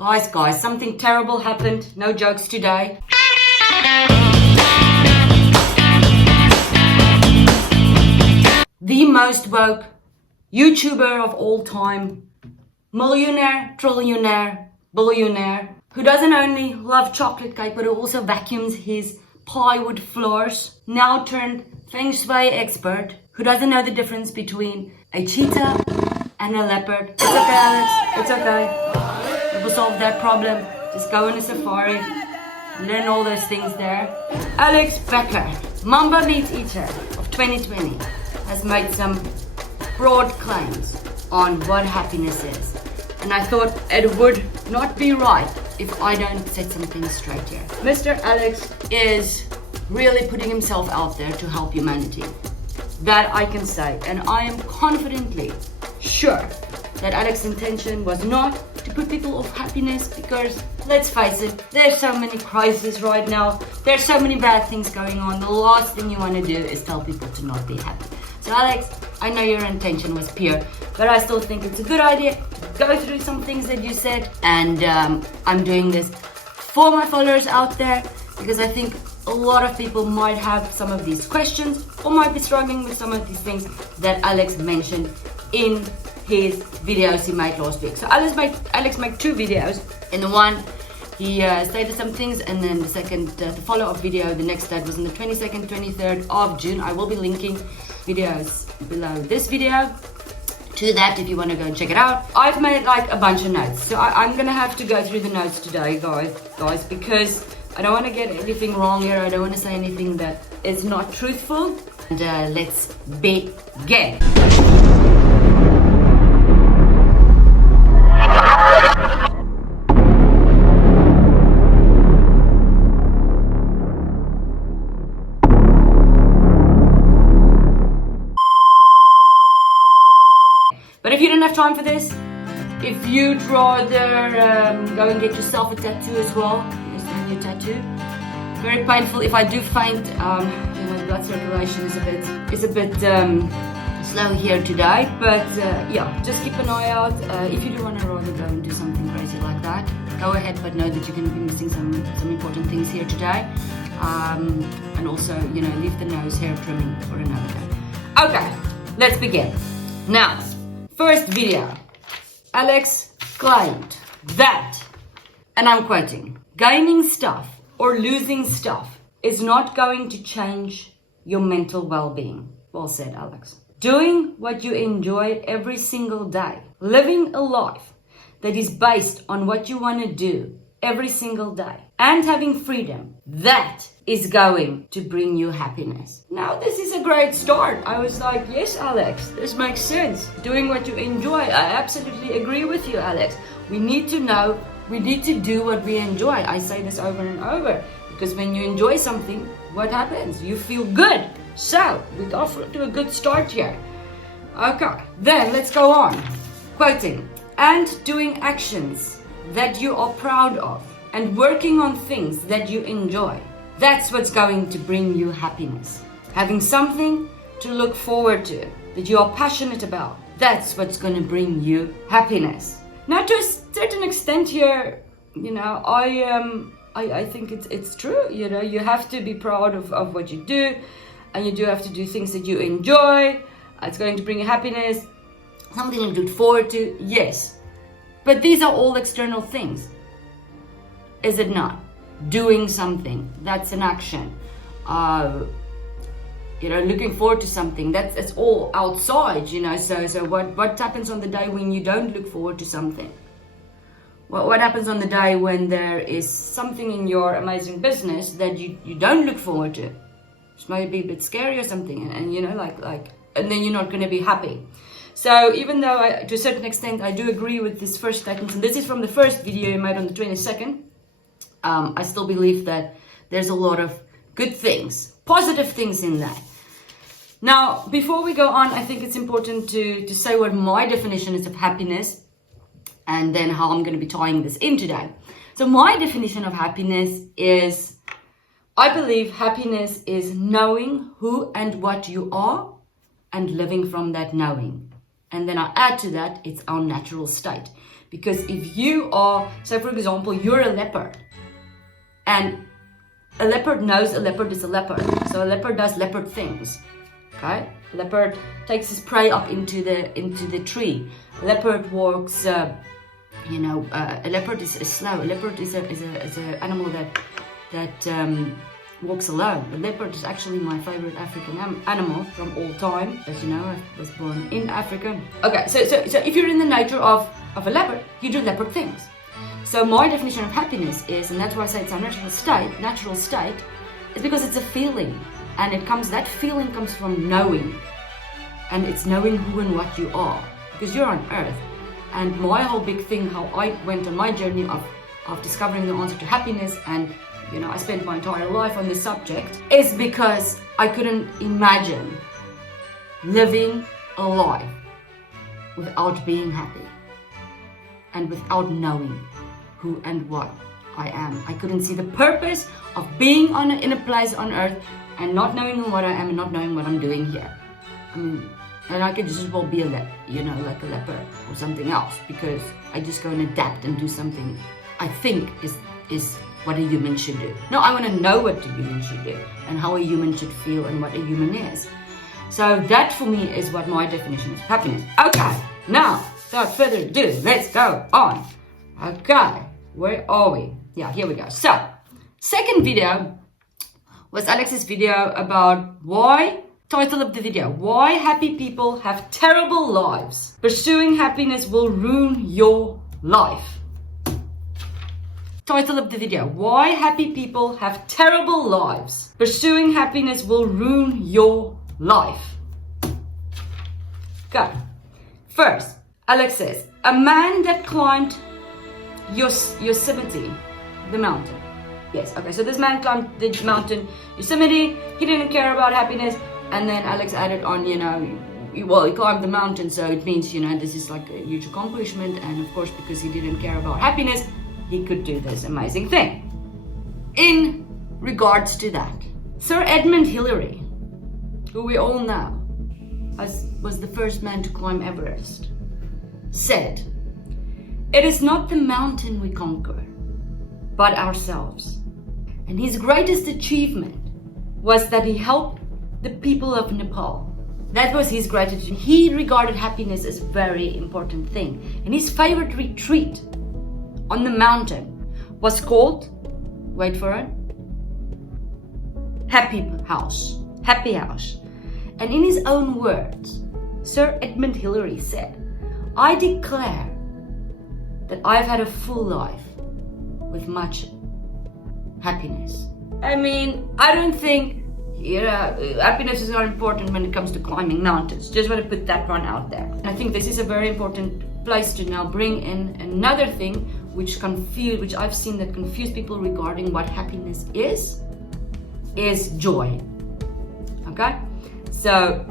Guys, something terrible happened. No jokes today. The most woke YouTuber of all time, millionaire, trillionaire, billionaire, who doesn't only love chocolate cake but who also vacuums his plywood floors, now turned feng shui expert, who doesn't know the difference between a cheetah and a leopard. It's okay, Alex. It's okay. It will solve that problem. Just go on a safari, learn all those things there. Alex Becker, Mamba Meat Eater of 2020, has made some broad claims on what happiness is. And I thought it would not be right if I don't set some things straight here. Mr. Alex is really putting himself out there to help humanity. That I can say. And I am confidently sure that Alex's intention was not to put people off happiness, because let's face it, there's so many crises right now. There's so many bad things going on. The last thing you want to do is tell people to not be happy. So Alex, I know your intention was pure, but I still think it's a good idea to go through some things that you said. And I'm doing this for my followers out there, because I think a lot of people might have some of these questions or might be struggling with some of these things that Alex mentioned in his videos he made last week. So Alex made two videos. In the one, he stated some things, and then the second, the follow-up video, the next date was on the 22nd, 23rd of June. I will be linking videos below this video to that if you want to go and check it out. I've made like a bunch of notes, so I'm gonna have to go through the notes today, guys, because I don't want to get anything wrong here. I don't want to say anything that is not truthful. And let's begin. But if you don't have time for this, if you'd rather go and get yourself a tattoo as well, here's my new tattoo. Very painful. If I do faint, my blood circulation is a bit slow here today. But yeah, just keep an eye out. If you do want to rather go and do something crazy like that, go ahead. But know that you're going to be missing some important things here today. And also, leave the nose hair trimming for another day. Okay, let's begin. Now, first video, Alex claimed that, and I'm quoting, gaining stuff or losing stuff is not going to change your mental well-being. Well said, Alex. Doing what you enjoy every single day, living a life that is based on what you want to do every single day, and having freedom, that is going to bring you happiness. Now, this is a great start. I was like, yes, Alex, this makes sense. Doing what you enjoy. I absolutely agree with you, Alex. We need to know, we need to do what we enjoy. I say this over and over, because when you enjoy something, what happens? You feel good. So, we got off to a good start here. Okay, then let's go on. Quoting, and doing actions that you are proud of, and working on things that you enjoy. That's what's going to bring you happiness. Having something to look forward to that you are passionate about, that's what's going to bring you happiness. Now, to a certain extent here, I think it's true. You have to be proud of what you do, and you do have to do things that you enjoy. It's going to bring you happiness, something to look forward to, yes. But these are all external things, is it not? Doing something, that's an action. Looking forward to something, it's all outside, So what happens on the day when you don't look forward to something? What happens on the day when there is something in your amazing business that you don't look forward to? It might be a bit scary or something, and and then you're not going to be happy. So even though to a certain extent I do agree with this first statement, and this is from the first video you made on the 22nd, I still believe that there's a lot of good things, positive things in that. Now, before we go on, I think it's important to say what my definition is of happiness, and then how I'm going to be tying this in today. So my definition of happiness is, I believe happiness is knowing who and what you are and living from that knowing. And then I add to that, it's our natural state. Because if you are, so for example, you're a leopard, and a leopard knows a leopard is a leopard. So a leopard does leopard things. Okay? A leopard takes his prey up into the tree. A leopard walks, a leopard is slow. A leopard is an animal that walks alone. A leopard is actually my favorite African animal from all time. As you know, I was born in Africa. Okay, so if you're in the nature of a leopard, you do leopard things. So my definition of happiness is, and that's why I say it's our natural state, is because it's a feeling. And that feeling comes from knowing. And it's knowing who and what you are. Because you're on earth. And my whole big thing, how I went on my journey of discovering the answer to happiness, and I spent my entire life on this subject, is because I couldn't imagine living a life without being happy and without knowing who and what I am. I couldn't see the purpose of being in a place on earth and not knowing what I am and not knowing what I'm doing here. I mean, and I could just as well be like a leopard or something else, because I just go and adapt and do something I think is what a human should do. No, I want to know what a human should do and how a human should feel and what a human is. So that for me is what my definition is of happiness. Okay, now, without further ado, let's go on. Okay, where are we? Yeah, here we go. So, second video was Alex's video about title of the video, why happy people have terrible lives. Pursuing happiness will ruin your life. Title of the video, why happy people have terrible lives. Pursuing happiness will ruin your life. Okay. First, Alex says, a man that climbed Yosemite, the mountain. Yes, okay, so this man climbed the mountain Yosemite. He didn't care about happiness. And then Alex added on, he climbed the mountain, so it means, this is like a huge accomplishment. And of course, because he didn't care about happiness, he could do this amazing thing. In regards to that, Sir Edmund Hillary, who we all know was the first man to climb Everest, said, "It is not the mountain we conquer, but ourselves." And his greatest achievement was that he helped the people of Nepal. That was his greatest achievement. He regarded happiness as a very important thing. And his favorite retreat on the mountain was called, wait for it, Happy House. And in his own words, Sir Edmund Hillary said, "I declare that I've had a full life with much happiness." I mean, I don't think happiness is not important when it comes to climbing mountains. Just want to put that one out there. I think this is a very important place to now bring in another thing which I've seen that confuse people regarding what happiness is joy. Okay? So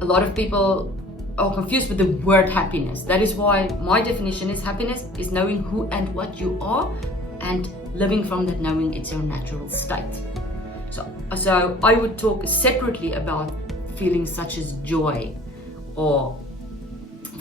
a lot of people are confused with the word happiness. That is why my definition is happiness is knowing who and what you are and living from that knowing. It's your natural state. So I would talk separately about feelings such as joy or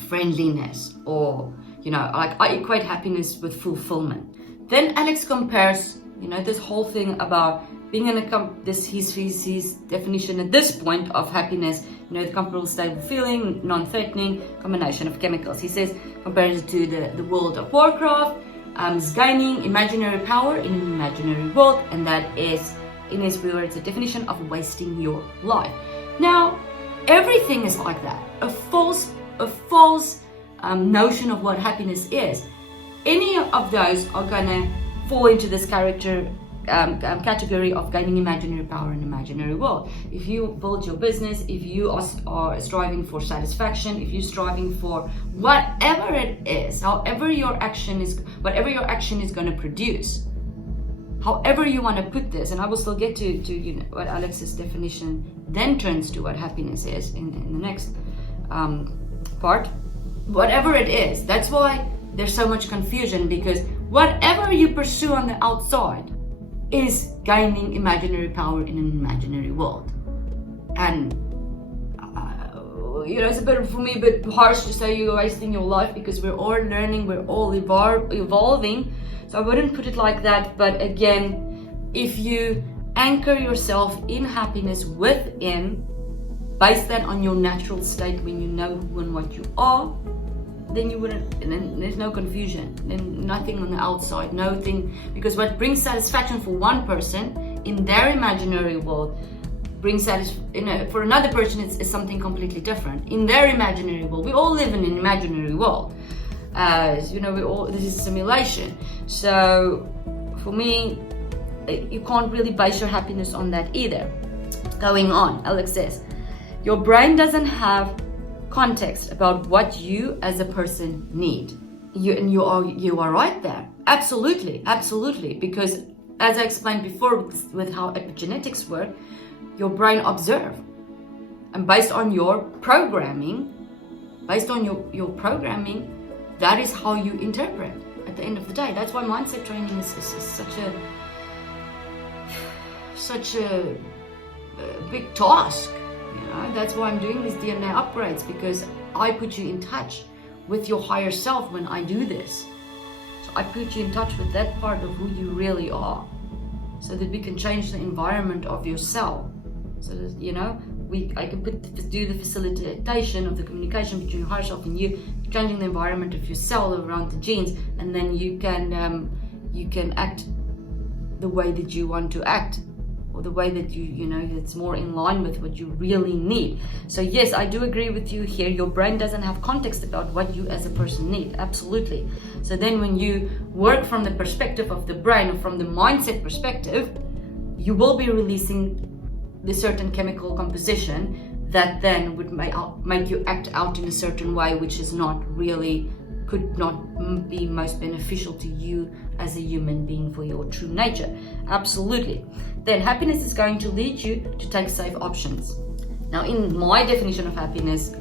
friendliness, or like I equate happiness with fulfillment. Then Alex compares this whole thing about being in his definition at this point of happiness, the comfortable, stable feeling, non-threatening combination of chemicals. He says, compares it to the world of Warcraft, gaining imaginary power in an imaginary world, and that is, in his words, a definition of wasting your life. Now, everything is like that. A false notion of what happiness is. Any of those are gonna fall into this category of gaining imaginary power in an imaginary world. If you build your business, if you are striving for satisfaction, if you're striving for whatever it is, whatever your action is going to produce, however you want to put this, and I will still get to what Alex's definition then turns to what happiness is in the next part. Whatever it is, that's why there's so much confusion, because whatever you pursue on the outside is gaining imaginary power in an imaginary world. And it's a bit, for me, a bit harsh to say you're wasting your life, because we're all learning, we're all evolving. So I wouldn't put it like that. But again, if you anchor yourself in happiness within, base that on your natural state when you know who and what you are, then you wouldn't, and then there's no confusion, then nothing on the outside, nothing, because what brings satisfaction for one person in their imaginary world brings satisfaction for another person. It's something completely different in their imaginary world. We all live in an imaginary world, this is a simulation. So for me, you can't really base your happiness on that either. Going on, Alex says, your brain doesn't have context about what you as a person need. You are right there. Absolutely. Because as I explained before with how epigenetics work, your brain observe, and based on your programming, that is how you interpret at the end of the day. That's why mindset training is such a big task. That's why I'm doing these DNA upgrades, because I put you in touch with your higher self when I do this. So I put you in touch with that part of who you really are, so that we can change the environment of your cell. So that, I can do the facilitation of the communication between your higher self and you, changing the environment of your cell around the genes, and then you can act the way that you want to act, or the way that it's more in line with what you really need. So yes, I do agree with you here. Your brain doesn't have context about what you as a person need. Absolutely. So then when you work from the perspective of the brain, or from the mindset perspective, you will be releasing the certain chemical composition that then would make you act out in a certain way, which is could not be most beneficial to you as a human being for your true nature. Absolutely. Then happiness is going to lead you to take safe options. Now, in my definition of happiness,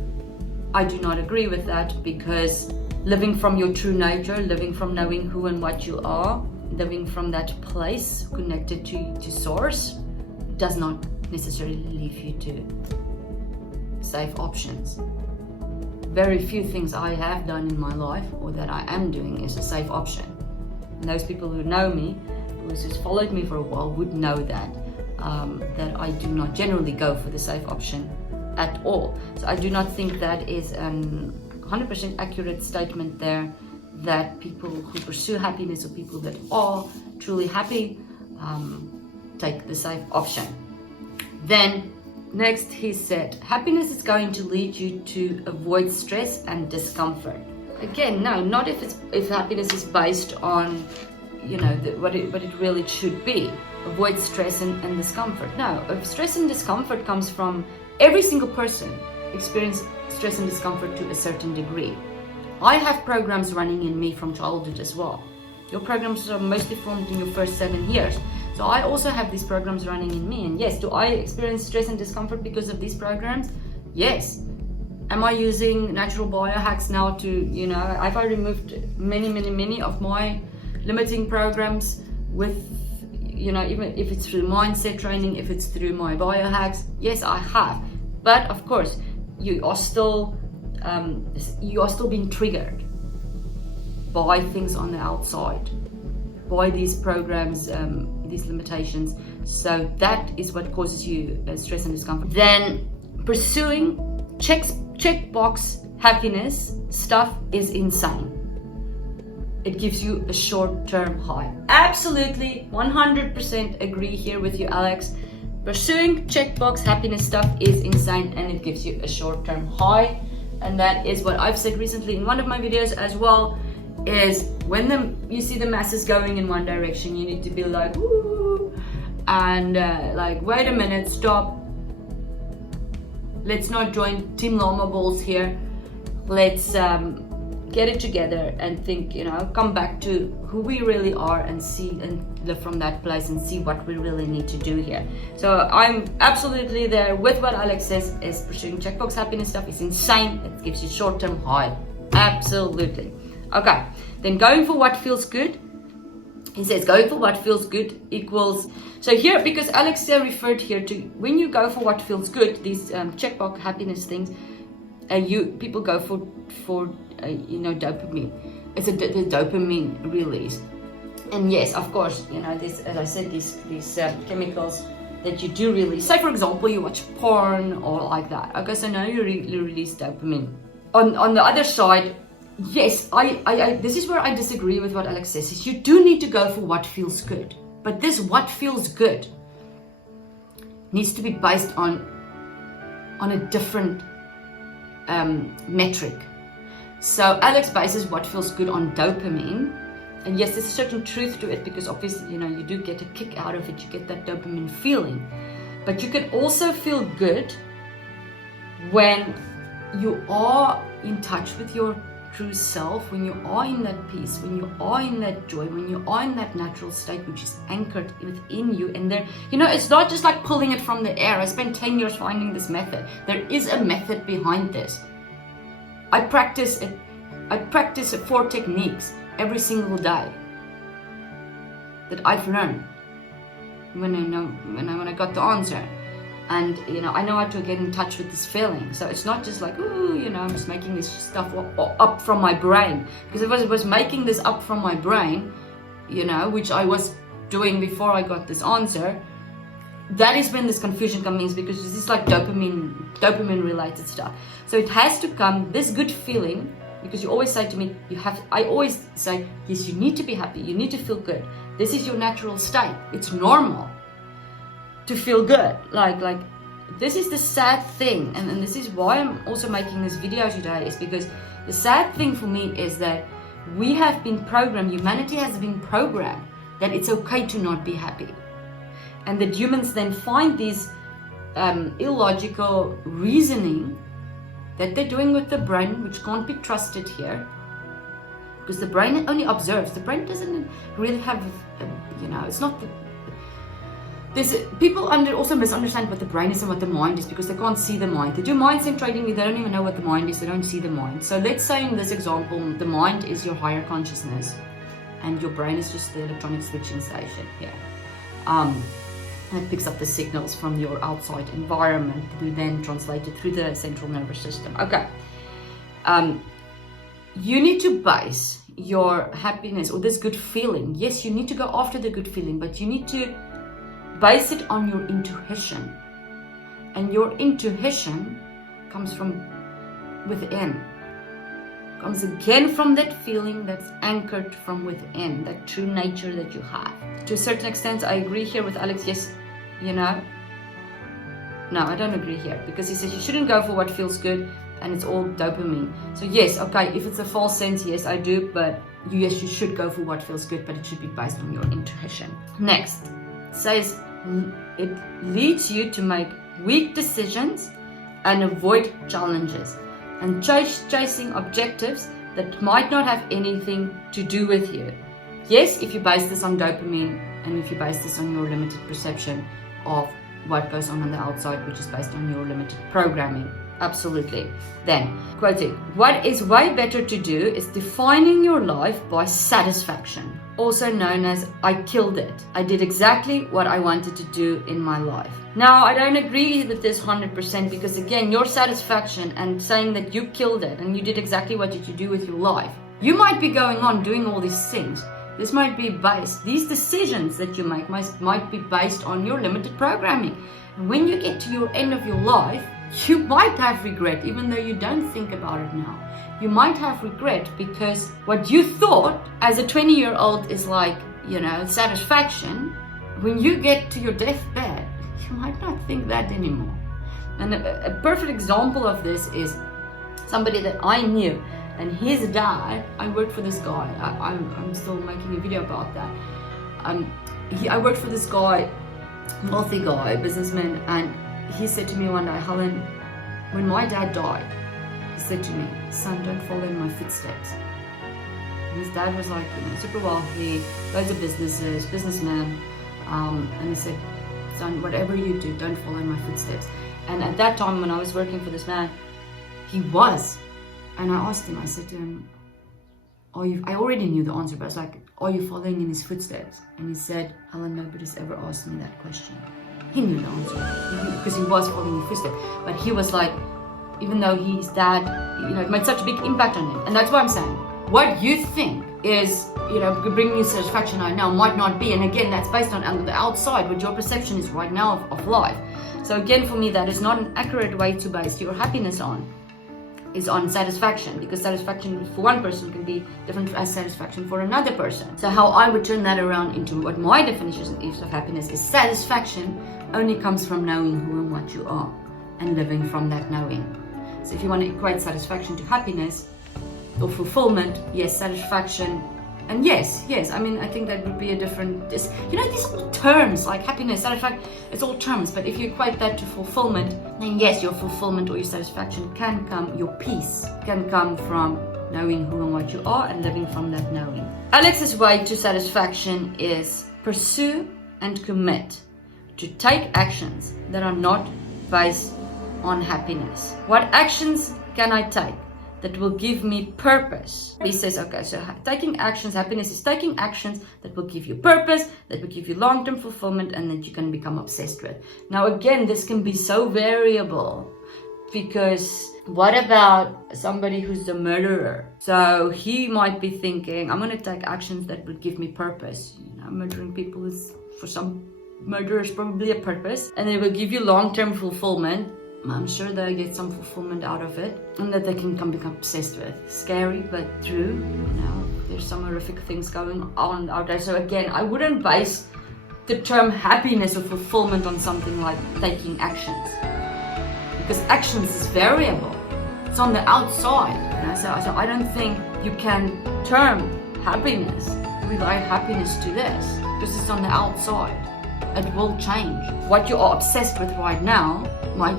I do not agree with that, because living from your true nature, living from knowing who and what you are, living from that place connected to source, does not necessarily lead you to safe options. Very few things I have done in my life, or that I am doing, is a safe option. And those people who know me, who just followed me for a while, would know that I do not generally go for the safe option at all. So I do not think that is an 100% accurate statement there, that people who pursue happiness, or people that are truly happy, take the safe option. Then next he said, happiness is going to lead you to avoid stress and discomfort. Again, no, not if happiness is based on what it really should be. Avoid stress and discomfort. No, if stress and discomfort comes from every single person experience stress and discomfort to a certain degree. I have programs running in me from childhood as well. Your programs are mostly formed in your first 7 years. So I also have these programs running in me. And yes, do I experience stress and discomfort because of these programs? Yes. Am I using natural biohacks now to, have I removed many of my limiting programs with, even if it's through mindset training, if it's through my biohacks? Yes, I have. But of course, you are still being triggered by things on the outside, by these programs, these limitations. So that is what causes you stress and discomfort. Then pursuing checkbox happiness stuff is insane. It gives you a short-term high. Absolutely, 100% agree here with you, Alex. Pursuing checkbox happiness stuff is insane, and it gives you a short-term high. And that is what I've said recently in one of my videos as well, is when you see the masses going in one direction, you need to be like, woo, and wait a minute, stop. Let's not join Team Llama Balls here. Let's get it together and think, come back to who we really are, and see and live from that place, and see what we really need to do here. So I'm absolutely there with what Alex says, is pursuing checkbox happiness stuff is insane. It gives you short-term high. Absolutely. Okay, then going for what feels good. He says going for what feels good equals, so here, because Alex referred here to when you go for what feels good, these checkbox happiness things, people go for dopamine. It's the dopamine release. And yes, of course, this, as I said, these chemicals that you do release. Say, for example, you watch porn or like that. Okay, so now you release dopamine. On the other side, yes, I this is where I disagree with what Alex says. Is you do need to go for what feels good, but this what feels good needs to be based on a different metric. So Alex bases what feels good on dopamine. And yes, there's a certain truth to it, because obviously, you do get a kick out of it. You get that dopamine feeling. But you can also feel good when you are in touch with your true self, when you are in that peace, when you are in that joy, when you are in that natural state which is anchored within you. And there, it's not just like pulling it from the air. I spent 10 years finding this method. There is a method behind this. I practice it. I practice 4 techniques every single day that I've learned when I got the answer. And I know how to get in touch with this feeling. So it's not just like, I'm just making this stuff up from my brain. Because if I was making this up from my brain, which I was doing before I got this answer, that is when this confusion comes in, because this is like dopamine related stuff. So it has to come, this good feeling, because you always say to me, I always say, yes, you need to be happy, you need to feel good. This is your natural state. It's normal to feel good. Like this is the sad thing, and this is why I'm also making this video today, is because the sad thing for me is that we have been programmed, humanity has been programmed that it's okay to not be happy. And that humans then find these illogical reasoning that they're doing with the brain, which can't be trusted here, because the brain only observes. The brain doesn't really have, it's not the, people also misunderstand what the brain is and what the mind is, because they can't see the mind. They do mindset trading, they don't even know what the mind is, they don't see the mind. So let's say in this example, the mind is your higher consciousness and your brain is just the electronic switching station here. And it picks up the signals from your outside environment, we then translate it through the central nervous system. Okay. You need to base your happiness or this good feeling. Yes, you need to go after the good feeling, but you need to base it on your intuition. And your intuition comes from within. Comes again from that feeling that's anchored from within, that true nature that you have. To a certain extent, I agree here with Alex. Yes, no, I don't agree here, because he says you shouldn't go for what feels good and it's all dopamine. So yes, okay, if it's a false sense, yes, I do, but yes, you should go for what feels good, but it should be based on your intuition. Next, it says it leads you to make weak decisions and avoid challenges and chasing objectives that might not have anything to do with you. Yes, if you base this on dopamine and if you base this on your limited perception of what goes on the outside, which is based on your limited programming. Absolutely. Then, quoting, what is way better to do is defining your life by satisfaction, also known as I killed it. I did exactly what I wanted to do in my life. Now, I don't agree with this 100%, because again, your satisfaction and saying that you killed it and you did exactly what did you do with your life. You might be going on doing all these things. This might be based, these decisions that you make might be based on your limited programming. And when you get to your end of your life, you might have regret, even though you don't think about it now. You might have regret because what you thought as a 20-year-old is like, satisfaction. When you get to your deathbed, you might not think that anymore. And a perfect example of this is somebody that I knew. And his dad, I worked for this guy. I'm still making a video about that. I worked for this guy, wealthy guy, businessman, and he said to me one day, Helen, when my dad died, he said to me, son, don't follow in my footsteps. And his dad was like, super wealthy, loads of businesses, businessman. And he said, son, whatever you do, don't follow in my footsteps. And at that time, when I was working for this man, he was. And I asked him, I said to him, I already knew the answer, but I was like, are you following in his footsteps? And he said, Helen, nobody's ever asked me that question. He knew the answer because he was following his footsteps. But he was like, even though his dad, it made such a big impact on him. And that's what I'm saying. What you think is, bringing you satisfaction right now might not be. And again, that's based on the outside, what your perception is right now of life. So again, for me, that is not an accurate way to base your happiness on, is on satisfaction, because satisfaction for one person can be different as satisfaction for another person. So how I would turn that around into what my definition is of happiness is satisfaction only comes from knowing who and what you are and living from that knowing. So if you want to equate satisfaction to happiness or fulfillment, yes, satisfaction. And yes, I mean, I think that would be a different, these are all terms, like happiness, satisfaction, it's all terms. But if you equate that to fulfillment, then yes, your fulfillment or your satisfaction can come, your peace can come from knowing who and what you are and living from that knowing. Alex's way to satisfaction is pursue and commit to take actions that are not based on happiness. What actions can I take that will give me purpose? He says, okay, so taking actions, happiness is taking actions that will give you purpose, that will give you long-term fulfillment, and that you can become obsessed with. Now, again, this can be so variable, because what about somebody who's a murderer? So he might be thinking, I'm going to take actions that would give me purpose. Murdering people is, for some murderers, probably a purpose, and it will give you long-term fulfillment. I'm sure they get some fulfillment out of it, and that they can become obsessed with. Scary, but true. There's some horrific things going on out there. So again, I wouldn't base the term happiness or fulfillment on something like taking actions, because actions is variable. It's on the outside. So I don't think you can term happiness, relate happiness to this, because it's on the outside. It will change. What you are obsessed with right now,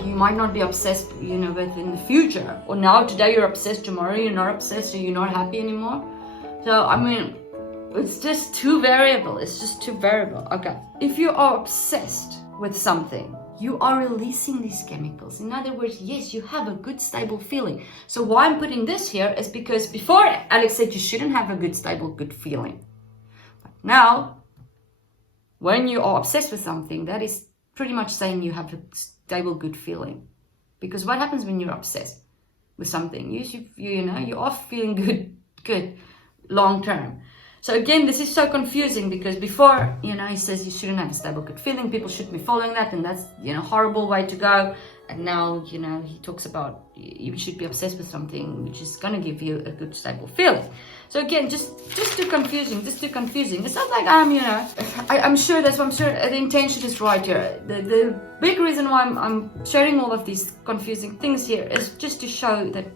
you might not be obsessed, with in the future. Or now, today you're obsessed, tomorrow you're not obsessed, so you're not happy anymore. So, I mean, it's just too variable. Okay. If you are obsessed with something, you are releasing these chemicals. In other words, yes, you have a good, stable feeling. So why I'm putting this here is because before Alex said you shouldn't have a good, stable, good feeling. But now, when you are obsessed with something, that is pretty much saying you have a stable, good feeling. Because what happens when you're obsessed with something? You are feeling good, long term. So again, this is so confusing, because before, he says you shouldn't have a stable, good feeling. People shouldn't be following that, and that's, horrible way to go. And now, he talks about you should be obsessed with something which is going to give you a good, stable feeling. So again, just too confusing. It's not like I'm sure the intention is right here. The big reason why I'm sharing all of these confusing things here is just to show that,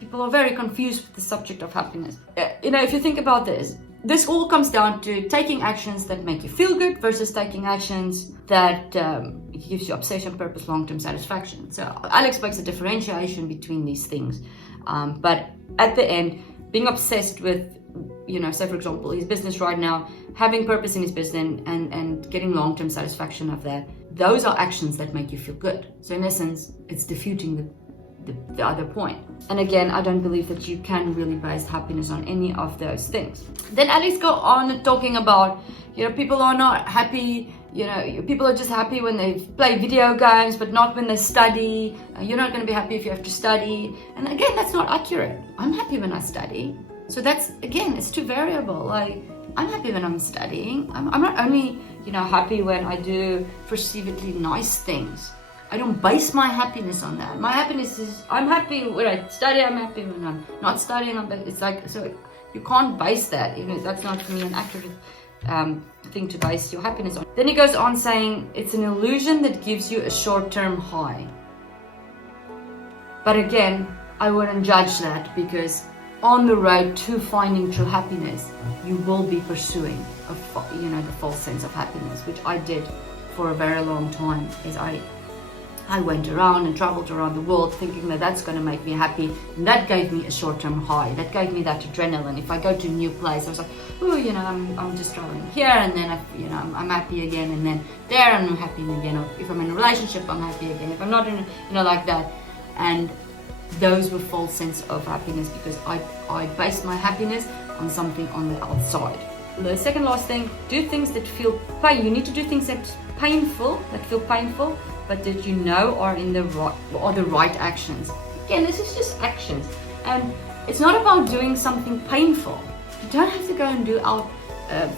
people are very confused with the subject of happiness. If you think about this all comes down to taking actions that make you feel good versus taking actions that gives you obsession, purpose, long-term satisfaction. So Alex makes a differentiation between these things. But at the end, being obsessed with, say for example, his business right now, having purpose in his business and getting long-term satisfaction of that, those are actions that make you feel good. So in essence, it's defeating the other point. And again, I don't believe that you can really base happiness on any of those things. Then Alex go on talking about, people are not happy, people are just happy when they play video games, but not when they study. You're not going to be happy if you have to study. And again, that's not accurate. I'm happy when I study. So that's, again, it's too variable. Like, I'm happy when I'm studying. I'm not only, happy when I do perceivably nice things. I don't base my happiness on that. My happiness is, I'm happy when I study, I'm happy when I'm not studying. It's like, so you can't base that. That's not, for me, an accurate thing to base your happiness on. Then he goes on saying, it's an illusion that gives you a short-term high. But again, I wouldn't judge that, because on the road to finding true happiness, you will be pursuing the false sense of happiness, which I did for a very long time. I went around and traveled around the world thinking that that's going to make me happy, and that gave me a short-term high. That gave me that adrenaline. If I go to a new place, I was like, oh, I'm just traveling here, and then I'm happy again, and then there, and I'm happy again. Or if I'm in a relationship, I'm happy again. If I'm not in, like that. And those were false sense of happiness, because I based my happiness on something on the outside. The second last thing, do things that feel pain. You need to do things that feel painful, but that you know are the right actions. Again, this is just actions, and it's not about doing something painful. You don't have to go and do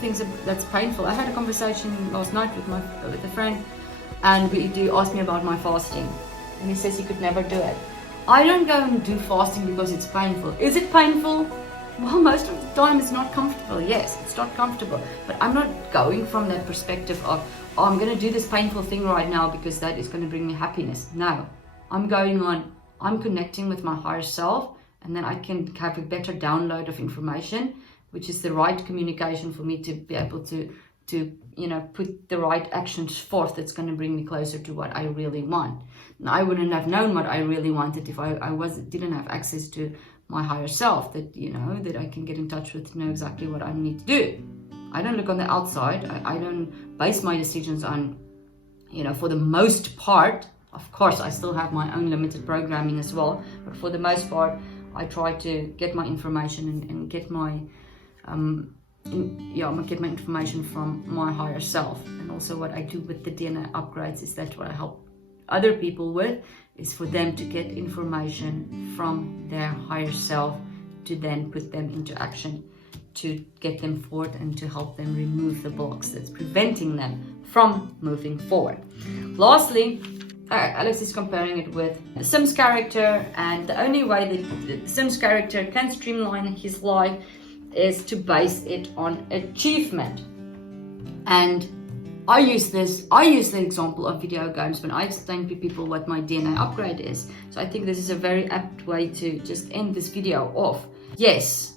things that's painful. I had a conversation last night with a friend, and he asked me about my fasting, and he says he could never do it. I don't go and do fasting because it's painful. Is it painful? Well, most of the time it's not comfortable. Yes, it's not comfortable, but I'm not going from that perspective of, oh, I'm going to do this painful thing right now because that is going to bring me happiness. No, I'm connecting with my higher self, and then I can have a better download of information, which is the right communication for me to be able to put the right actions forth that's going to bring me closer to what I really want. Now, I wouldn't have known what I really wanted if I didn't have access to my higher self, that I can get in touch with, to know exactly what I need to do. I don't look on the outside. I don't base my decisions on, for the most part. Of course, I still have my own limited programming as well, but for the most part, I try to get my information and get my get my information from my higher self. And also what I do with the DNA upgrades is that what I help other people with is for them to get information from their higher self, to then put them into action, to get them forward and to help them remove the blocks that's preventing them from moving forward. Lastly, Alex is comparing it with the Sims character, and the only way that the Sims character can streamline his life is to base it on achievement. And I use the example of video games when I explain to people what my DNA upgrade is. So I think this is a very apt way to just end this video off. Yes,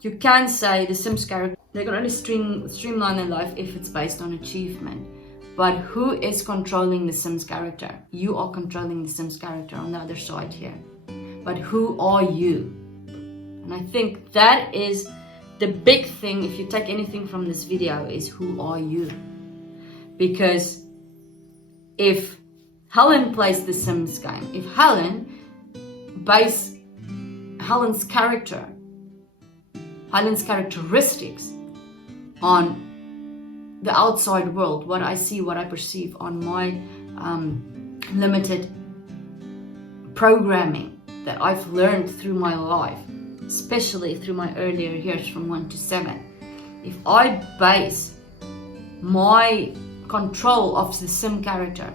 you can say the Sims character, they can only streamline their life if it's based on achievement. But who is controlling the Sims character? You are controlling the Sims character on the other side here. But who are you? And I think that is the big thing, if you take anything from this video, is who are you? Because if Helen plays the Sims game, if Helen base Helen's characteristics on the outside world, what I see, what I perceive on my limited programming that I've learned through my life, especially through my earlier years from 1 to 7. If I base my control of the Sim character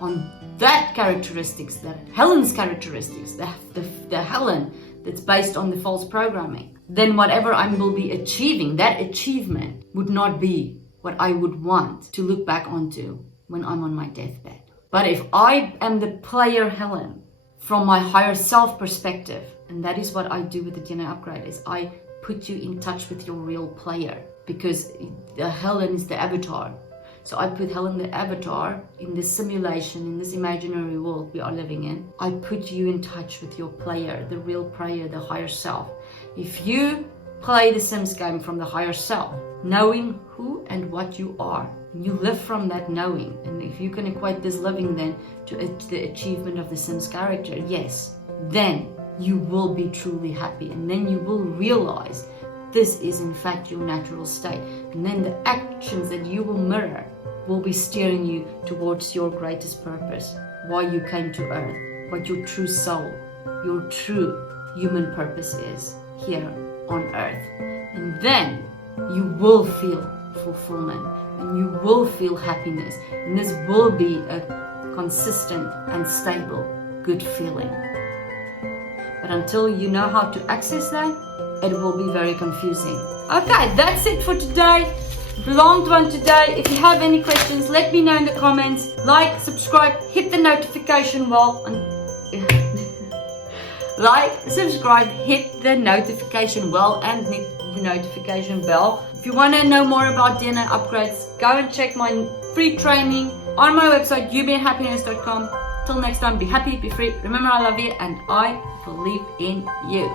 on that characteristics, that Helen's characteristics, the Helen that's based on the false programming, then whatever I will be achieving, that achievement would not be what I would want to look back onto when I'm on my deathbed. But if I am the player Helen from my higher self perspective, and that is what I do with the DNA upgrade, is I put you in touch with your real player, because the Helen is the avatar. So I put Helen the avatar in this simulation, in this imaginary world we are living in. I put you in touch with your player, the real player, the higher self. If you play the Sims game from the higher self, knowing who and what you are, and you live from that knowing, and if you can equate this living then to the achievement of the Sims character, yes, then you will be truly happy, and then you will realize this is in fact your natural state, and then the actions that you will mirror will be steering you towards your greatest purpose, why you came to earth, what your true soul, your true human purpose is here on earth. And then you will feel fulfillment, and you will feel happiness, and this will be a consistent and stable good feeling. But until you know how to access that, it will be very confusing. Okay, that's it for today. Long one today. If you have any questions, let me know in the comments. Like, subscribe, hit the notification bell, and like, subscribe, hit the notification bell, and hit the notification bell. If you want to know more about DNA upgrades, go and check my free training on my website, youbeandhappiness.com. Till next time, be happy, be free. Remember, I love you, and I believe in you.